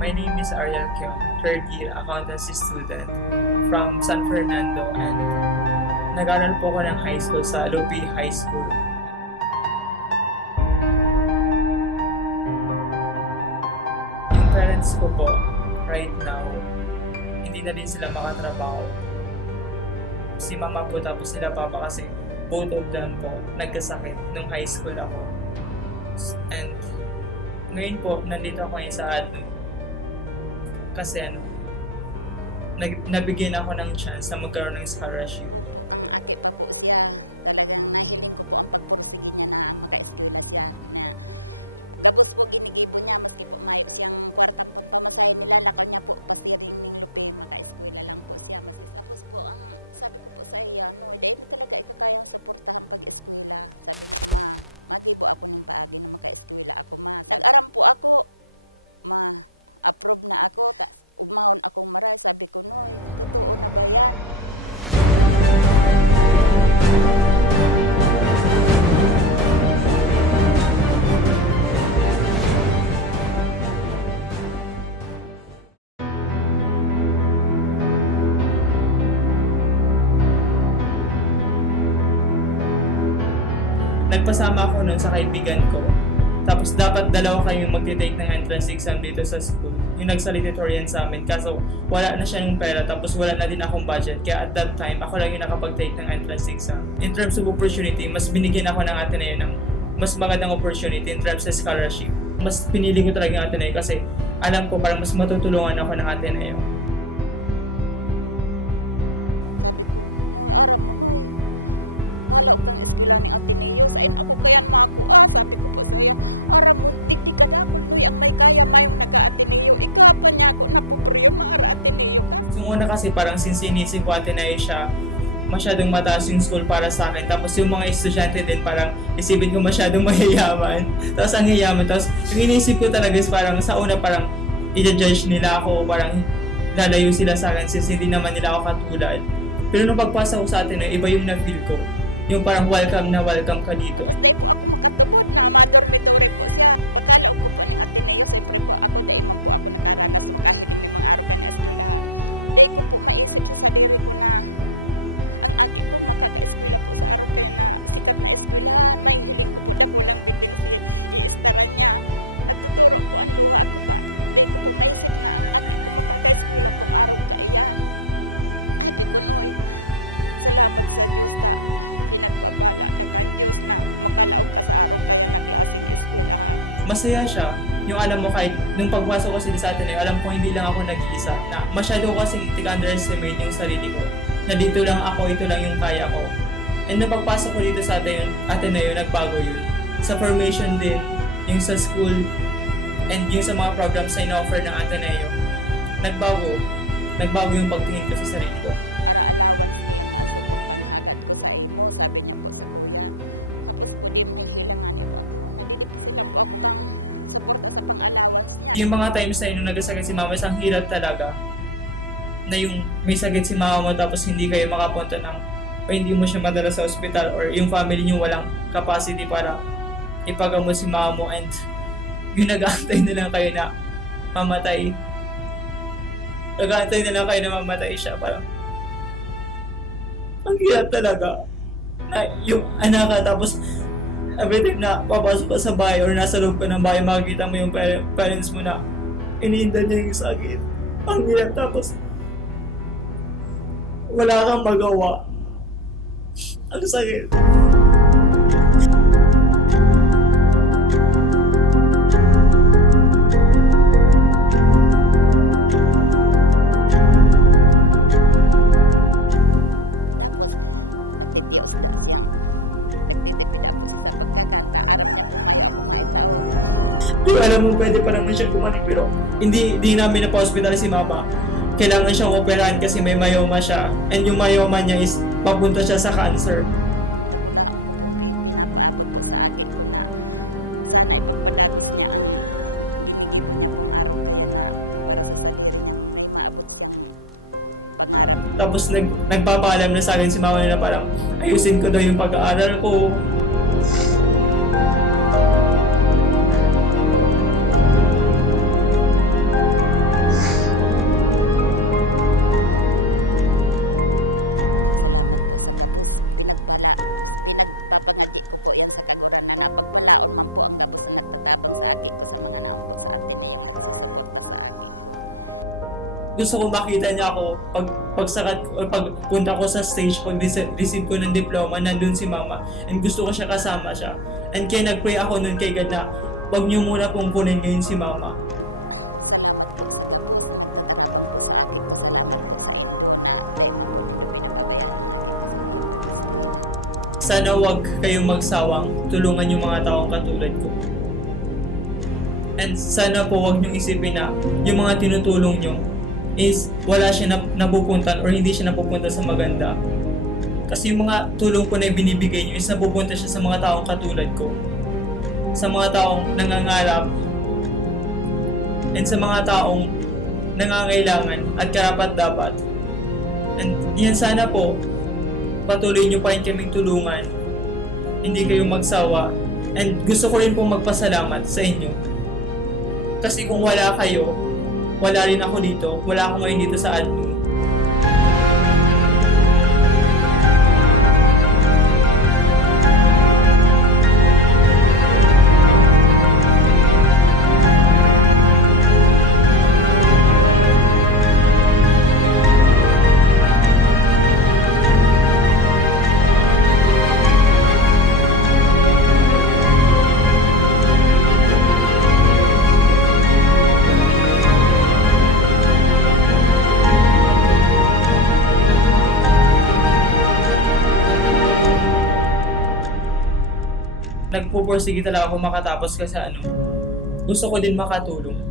My name is Ariel Kyo, third year accountancy student from San Fernando, and nag-aral po ako ng high school sa Lupi High School. Yung parents ko po, right now, hindi na din sila makatrabaho. Si mama po tapos sila papa kasi both of them po nagkasakit nung high school ako. And ngayon po, nandito ako ngayon sa ADNO. Kasi nabigyan ako ng chance na magkaroon ng scholarship. Nagpasama ako nun sa kaibigan ko. Tapos dapat dalawa kayong magtitake ng entrance exam dito sa school. Yung nagsalitatorian sa amin. Kaso wala na siya ng pera tapos wala na din akong budget. Kaya at that time, ako lang yung nakapag-take ng entrance exam. In terms of opportunity, mas binigyan ako ng Ateneo ng mas magandang opportunity in terms of scholarship. Mas pinili ko talaga yung Ateneo kasi alam ko parang mas matutulungan ako ng Ateneo. Una kasi parang since inisip ko Ateneo siya, masyadong mataas yung school para sa akin. Tapos yung mga estudyante din parang isipin ko masyadong mayayaman. Tapos ang yayaman. Tapos yung inisip ko talaga is parang sa una parang i-judge nila ako, parang lalayo sila sa akin since hindi naman nila ako katulad. Pero nung pagpasa ko sa Ateneo, iba yung na-feel ko. Yung parang welcome na welcome ka dito. Masaya siya. Yung alam mo kahit nung pagpasok ko sila sa Ateneo, alam ko hindi lang ako nag-iisa. Na masyado ko kasing tig-underestimate yung sarili ko. Na dito lang ako, ito lang yung kaya ko. And nung pagpasok ko dito sa Ateneo, nagbago yun. Sa formation din, yung sa school, and yung sa mga programs na in-offer ng Ateneo, nagbago. Nagbago yung pagtingin ko sa sarili ko. Yung mga times na yun, nung nagkasakit si mama, isang hirap talaga. Na yung may sakit si mama mo tapos hindi kayo makapunta o hindi mo siya madala sa ospital or yung family niyo walang capacity para ipagamot si mama mo and yung nag-aantay na lang kayo na mamatay. Nag-aantay na lang kayo na mamatay siya. Parang ang hirap talaga. Na yung anak ka tapos every time na papasok ka sa bahay or nasa loob ka ng bahay, makikita mo yung parents mo na iniinda niya yung sakit. Ang hirap tapos wala kang magawa. Ang sakit. Alam mo, pwede pa naman siyang gumaling pero hindi namin na-pa-hospital si mama. Kailangan siyang operahan kasi may myoma siya. And yung myoma niya is papunta siya sa cancer. Tapos nagpapaalam na sa akin si mama nila parang ayusin ko daw yung pag-aaral ko. gusto ko makita niya ako pagsakat o pagpunta ko sa stage, pag receive ko ng diploma, nandun si mama. And gusto ko siya kasama siya. And kaya nag-pray ako nun kay God na wag niyo muna pong kunin ngayon si mama. Sana wag kayong magsawang tulungan yung mga taong katulad ko. And sana po wag niyong isipin na yung mga tinutulong niyo is wala siya napupuntan or hindi siya napupunta sa maganda. Kasi yung mga tulong po na binibigay niyo is napupunta siya sa mga taong katulad ko. Sa mga taong nangangarap and sa mga taong nangangailangan at karapat-dapat. And yan sana po patuloy niyo pa rin kaming tulungan. Hindi kayo magsawa. And gusto ko rin pong magpasalamat sa inyo. Kasi kung wala kayo, wala rin ako dito. Wala ako ngayon dito sa admin. Nagpupursige talaga ako makatapos kasi gusto ko din makatulong.